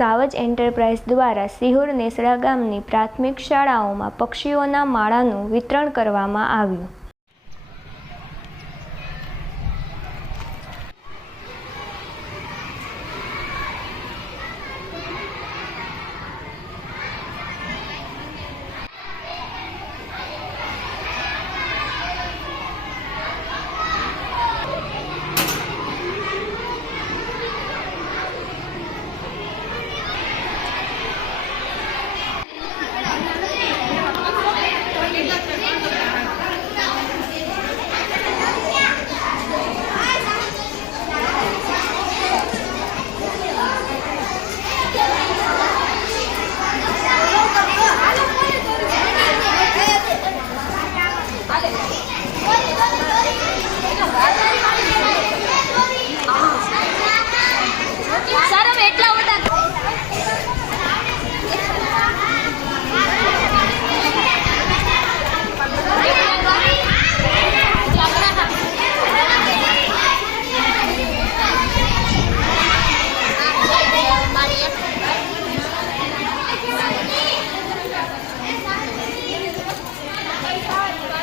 સાવજ enterprise દ્વારા સિહોર નેસડા ગામની પ્રાથમિક શાળાઓમાં પક્ષીઓના માળાનું વિતરણ કરવામાં આવ્યું।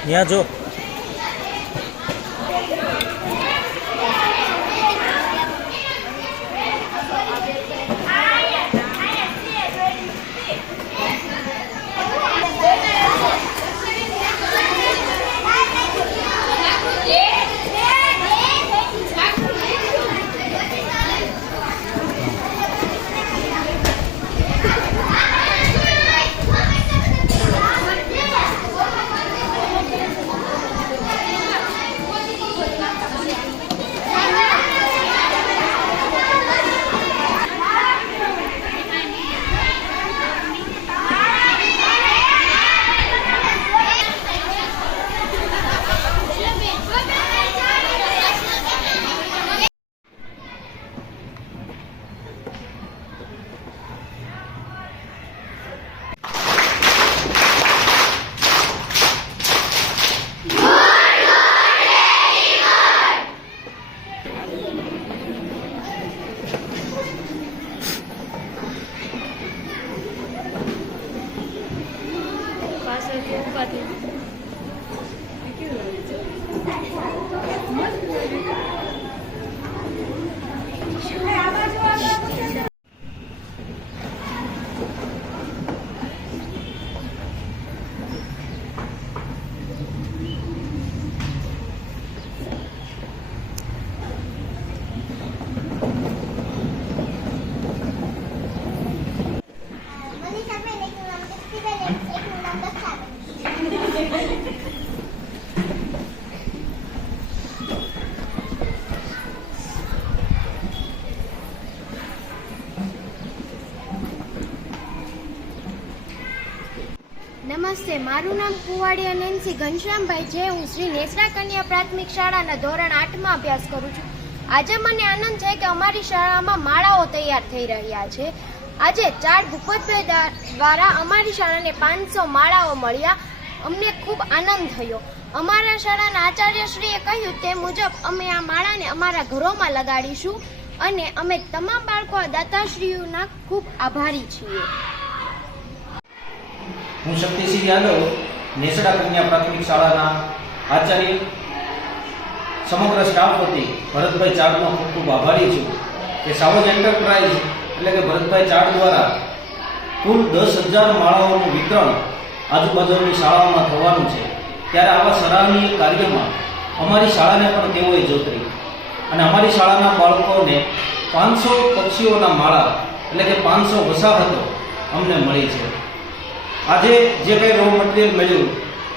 यहाँ जो નમસ્તે, મારું નામ કુવાડિયા નેન્સી ઘનશ્યામભાઈ છે। હું શ્રી નેસડા કન્યા પ્રાથમિક શાળાના ધોરણ 8માં અભ્યાસ કરું છું। આજે મને આનંદ છે કે અમારી શાળામાં માળાઓ તૈયાર થઈ રહ્યા છે। આજે ચાર્ડ ભૂપતભાઈ દ્વારા અમારી શાળાને 500 માળાઓ મળ્યા। અમને ખૂબ આનંદ થયો। અમારા શાળાના આચાર્યશ્રીએ કહ્યું તે મુજબ અમે આ માળાને અમારા ઘરોમાં લગાડીશું અને અમે તમામ બાળકો દાતાશ્રીઓના ખૂબ આભારી છીએ। હું શક્તિસિંહ યાદવ નેસડા કન્યા પ્રાથમિક શાળાના આચાર્ય સમગ્ર સ્ટાફ વતી ભરતભાઈ ચાડનો ખૂબ ખૂબ આભારી છું કે સાવજ એન્ટરપ્રાઇઝ એટલે કે ભરતભાઈ ચાડ દ્વારા કુલ 10,000 માળાઓનું વિતરણ આજુબાજુની શાળાઓમાં થવાનું છે। ત્યારે આવા સરાહનીય કાર્યમાં અમારી શાળાને પણ તેઓએ જોતરી અને અમારી શાળાના બાળકોને 500 પક્ષીઓના માળા એટલે કે 500 વસાહતો અમને મળી છે। આજે જે કંઈ રો મટીરિયલ મળ્યું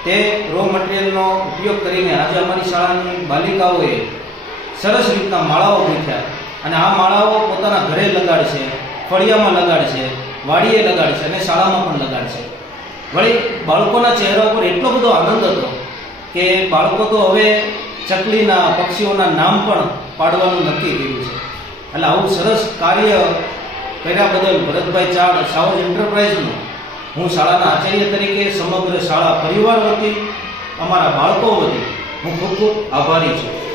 તે રો મટીરિયલનો ઉપયોગ કરીને આજે અમારી શાળાની બાલિકાઓએ સરસ રીતના માળાઓ ગૂંથ્યા અને આ માળાઓ પોતાના ઘરે લગાડશે, ફળિયામાં લગાડશે, વાડીએ લગાડશે અને શાળામાં પણ લગાડશે। વળી બાળકોના ચહેરા પર એટલો બધો આનંદ હતો કે બાળકો તો હવે ચકલીના, પક્ષીઓના નામ પણ પાડવાનું નક્કી કર્યું છે। એટલે આવું સરસ કાર્ય કર્યા બદલ ભરતભાઈ ચાડ સાવજ એન્ટરપ્રાઇઝનો હું શાળાના આચાર્ય તરીકે સમગ્ર શાળા પરિવાર વતી અમારા બાળકો વતી હું ખૂબ ખૂબ આભારી છું।